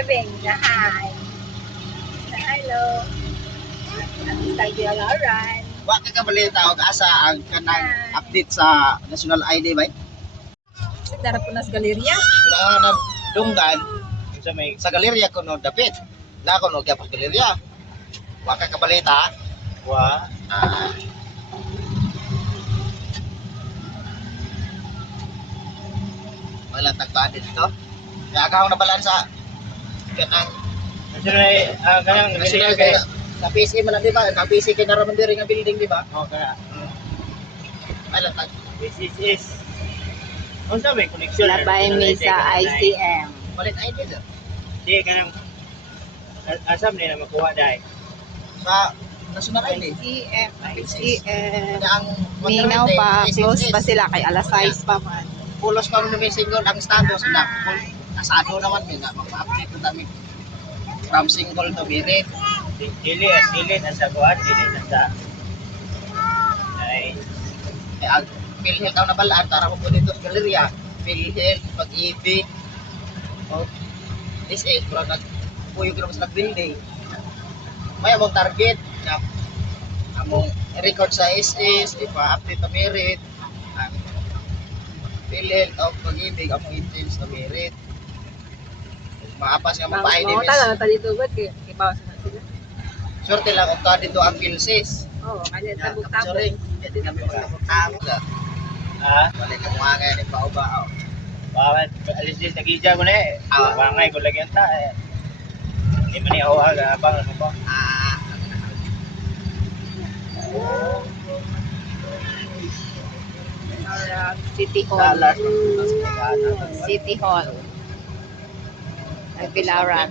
Sabing na hi. Na hello. Ang tayo Lauren. Wa ka kabalita og asa ang kanang update sa National ID ba? Sa darap po nas galerya. Kailangan dunggan sa galerya ko no dapit. Na ko no kaya galerya. Wa ka kabalita. Wa wala tagtaan dito. Kaya ako na balansa kanang national kay sa PC man di ba? Sa PC kay naraman diri nga building di ba? Oh, kaya. Wala tag This is. Unsa may connection? Labay mi sa ICM. palit ID sir. Di kanang asam ni na makuha dai. Sa National ID. ICM. ICM. Ang Minaw pa. Close pa sila kay alas 6 pa man. pulos pa rin namin single ang status na asado naman may nga mag-update na kami from single to married. Dili nasa kuan, dili nasa. Ay, Ang PhilHealth ang nabalaan para mo po dito sa galerya. PhilHealth, pag-ibig, o SA, kung nagpuyo ka naman sa nag-building. May among target na among record sa SS, ipa-update na merit, ang PhilHealth o pag-ibig, among i-change na merit. Maapas nga mapa-ID Mga tala na dito ba kay bawas na sila. Sorte lang kung ka dito ang PhilSys. Oh, kanya Ya, tabog-tabog. capturing. Jadi kami magkakabot ka. Balik ang mga ngayon yung paubao. bakit alis din sa gija ko na eh. Ah. Bangay ko lagi ang ta eh. Hindi man ni ako abang ano ba? City Hall. Salas. City Hall. Ang Pilaran.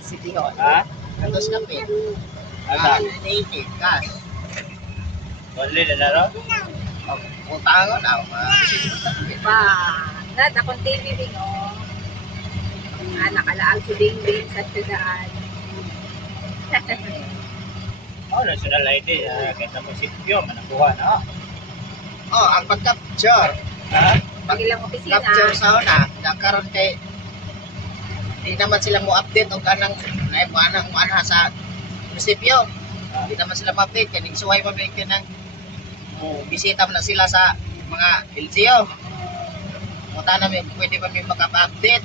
City Hall. Ha? Kantos kami. Asa? Native. Kas. Wala na na ro? Utangon ako. Pa, nat akong TV din oh. Nakalaag si Ding Ding sa syudad. Oh, national ID. Kita mo sityo, manakuha na. Oh, ang pag-capture. Ha? Pag ilang opisina. Capture sa una. Nakaroon kay di naman sila mo update o kanang mo ana sa munisipyo. Di naman sila ma-update. Kaning suway pa may kanang bisita mo na sila sa mga LGO. Muta na may pwede pa may makapa-update.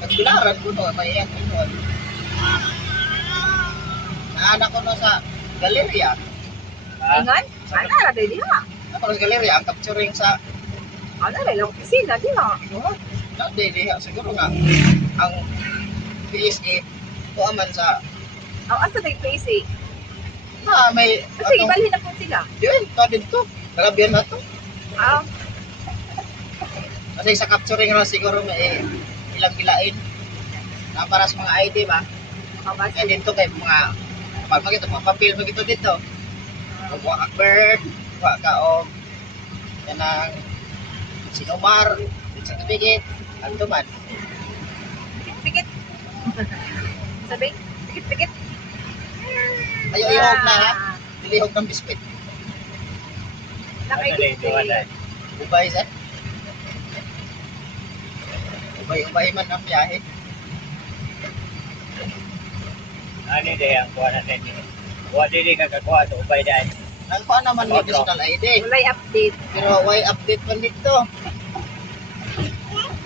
Nagbilaran ko no, may yan ko no. Naanak ko no sa galerya. Ha? Ingon? Ano ra di ha? Ako sa galerya, ang capturing sa Ano ra lang opisina di ha? Hindi, siguro nga ang PSA tuaman sa Ang asa tay PC. may Kasi ibalhin na po sila. yun, pa dito. Nalabihan na to. Ah, Kasi sa capturing na siguro may ilang gilain na para sa mga ID ba? kabas. Kaya dito kay mga pagpagito, mga papel magito dito. Kuha ka bird, kuha ka o yan ang sinumar, certificate, ang tuman. Pikit. Sabi, pikit. Ayaw ihog na ha, dilihog ng biskwit. Ano na ito wala? Ubay sa? Ubay man ang biyahe. Ano din ang kuha natin? Kuha din kakakuha ito, ubay dahil. Nagpa naman mo national ID. Walay update. Pero why update pa dito?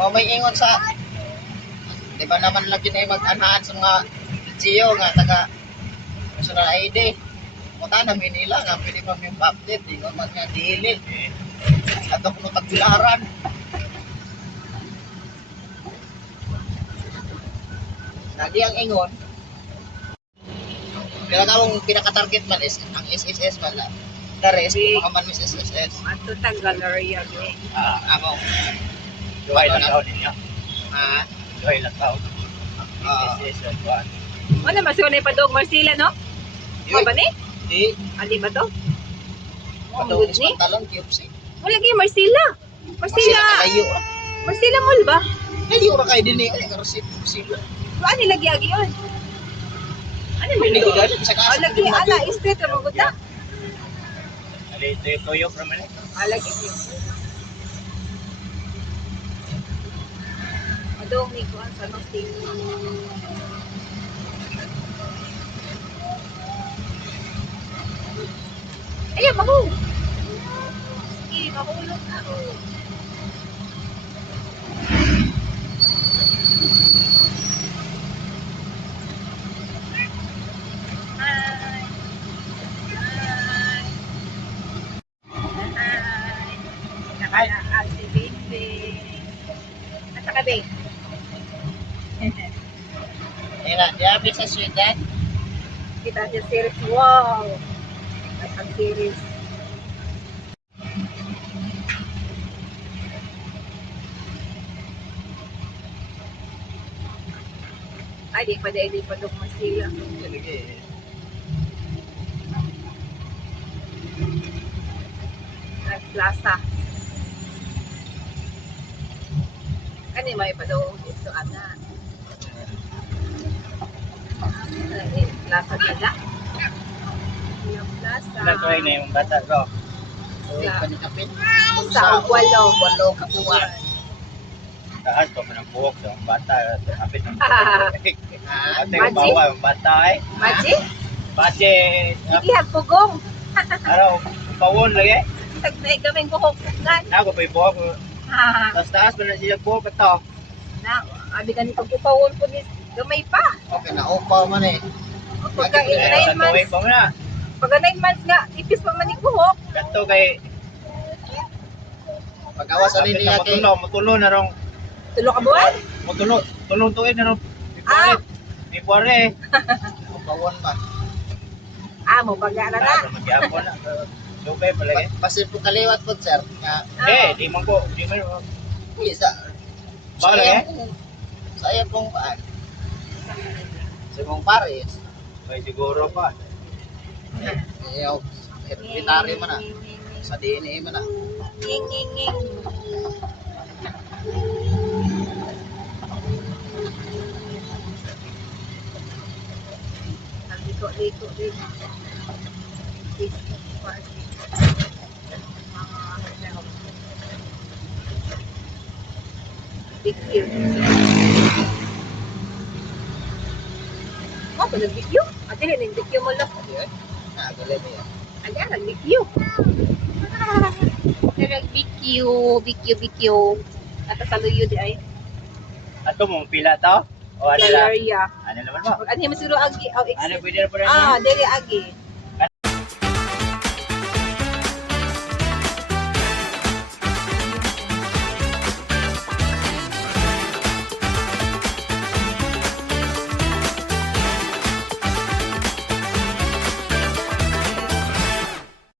May ingon sa di ba naman lagi na mag-anahan sa mga LGO nga taga national ID. Muta na Manila nga pwede pa may update. Ingon man nga dili. Ato kuno tagbilaran. Lagi ang ingon. Kaya kung pinaka-target man is ang SSS man lang. The rest, kung makaman mo sa SSS. Ato tag gallery again. Ako. Duhay lang taon ninyo. Ah, Duhay lang taon. ah, Yes, yes, kuha. Ano masuk na ipadog Marcela no? Mo ba ni? di, Ali ba to? Ang patong good ni? talon, QFC. Wala gyud Marcela. Marcela. Layo. Marcela mall ba? Layo ra kay dinhi ay karosit sila. Wa ni lagi agi yun. Ano Hindi lagi? ko dali sa Oh, kaso. lagi ala street ra mo gud na. Ali, ito yung tuyok naman eh. Lagi yun. Padong ni Kuan sa Nosti. Ayan, mahu! Sige, mahulog ako. Hi! Hi! Hi! Nakalaan si Bingbing. Nasa ka, Bing? Ayun na, di happy sa syudad. Kita siya series. Wow! At ang series. Ay, di pa dugmas sila. Sige. At plaza. Kani may padong ito ana. Ay, plaza nila. Yung plaza. Nagtry na yung bata ko. Uy, panikapin. Sa walo. Walo kapuan. Taas ko ng buhok sa mga bata. Kapit ng Ha? Ate ko bawa yung bata eh. Maji? Base, Sige, hagpugong. araw, pawon lagi. Tagnay gaming kuhukugan. Ako pa yung buhok. Ha. Taas pa na siya buhok ito. Na, abi ganito pagpupawon po ni gamay pa. Okay, naupaw man eh. Pagka Sa 9 tuwi months, pa mo na. pagka 9 months nga, ipis pa man yung kuhok. Ganto kay Pag-awas sa kapit niya na kay... mutulo na rong Tulo ka buwan? tulong tuwid na rong. Ah. Di pare. Upawon pa. Mo baga na na. Para magyapon na. Dugay pa lagi. Basin po kaliwat po, sir. Nga, Di man ko, di man. isa. Bawal eh? Saya pong paan. Sa mong pares. May siguro pa. Ayaw. Hereditary man na. Sa DNA man na. Nging, nging, nging. Liko din. Big Q. Oh, nag-Big Q? Ate, nag-Big Q mo lang. Ayun. Galing mo yan. Ayan, nag-Big Q. Nag-Big Q, Big Q, Big Q. At sa luyo di ay. Ato mong pila to? O ano lang? Galeria. Ano naman mo? Ano yung masuro agi? Oh, Ano pwede na po rin? dili agi.